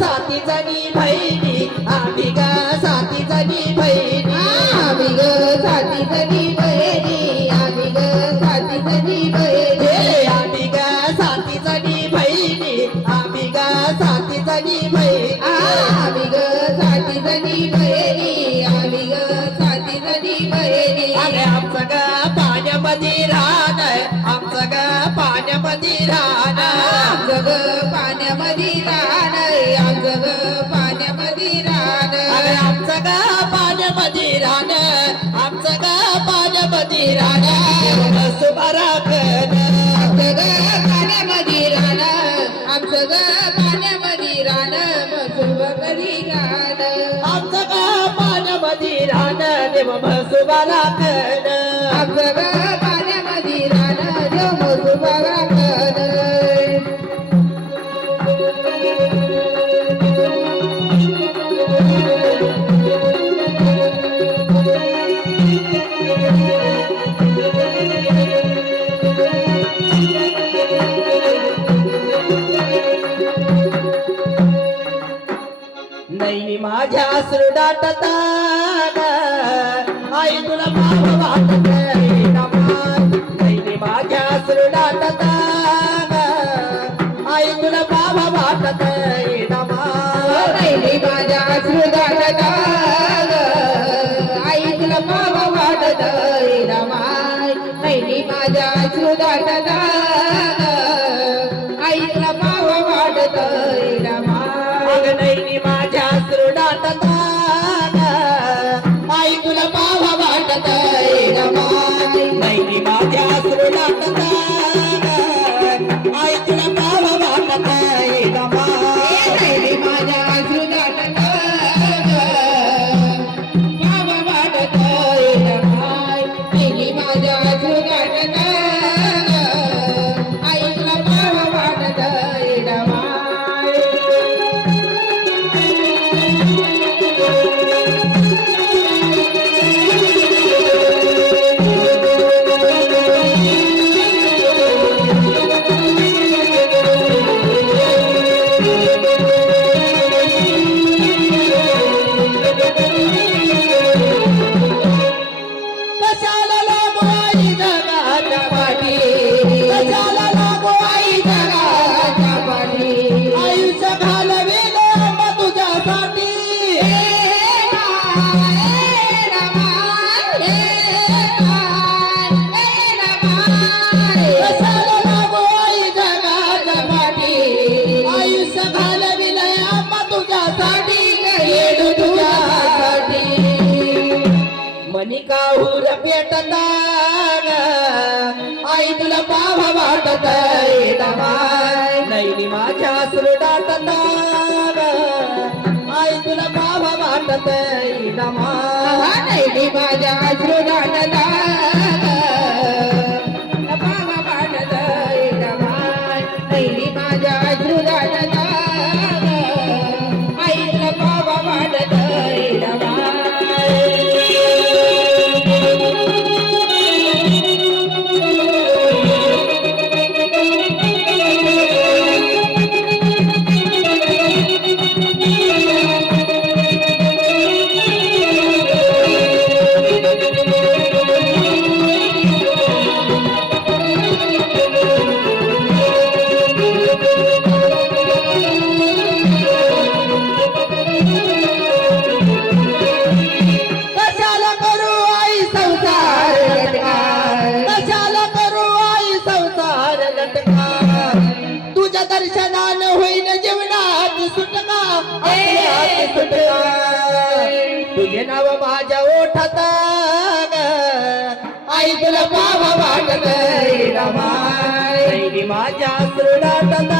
साती जणी बहिणी आम्ही ग साती जणी बहिणी. आम्ही ग साती जणी पाण्यामध्ये राहण आमचं ग पाण्यामध्ये राहण आमचं ग पाण्यामध्ये राहण आमचं ग पाण्यामध्ये राहण आमचं ग पाण्यामध्ये राहण आमचं ग पाण्यामध्ये राहण सुमारा आमचं ग पाण्यामध्ये राहणं आमचं ग पाण्यामध्ये राहण आमचं ग पाण्यामध्ये राहण देव सुबाला करणं आमचं ग पाण्यामध्ये राहणं देव मसुब राखणं नाही माझ्या सुरडाटता आई तुला भाव वाटत सुरडाटता आई मणिकाहूर पेटता आई तुला पाव वाटत नाही माझ्या सुरडात आई तुला पाव वाटत माझ्या श्रोडात दर्शनानं होईन जीवनात सुटका. सुटका. तुझे नाव माझ्या ओठात आई तुला पाव वाटत माझ्या सुरडात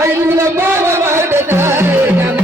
ग. आई तुला बाबा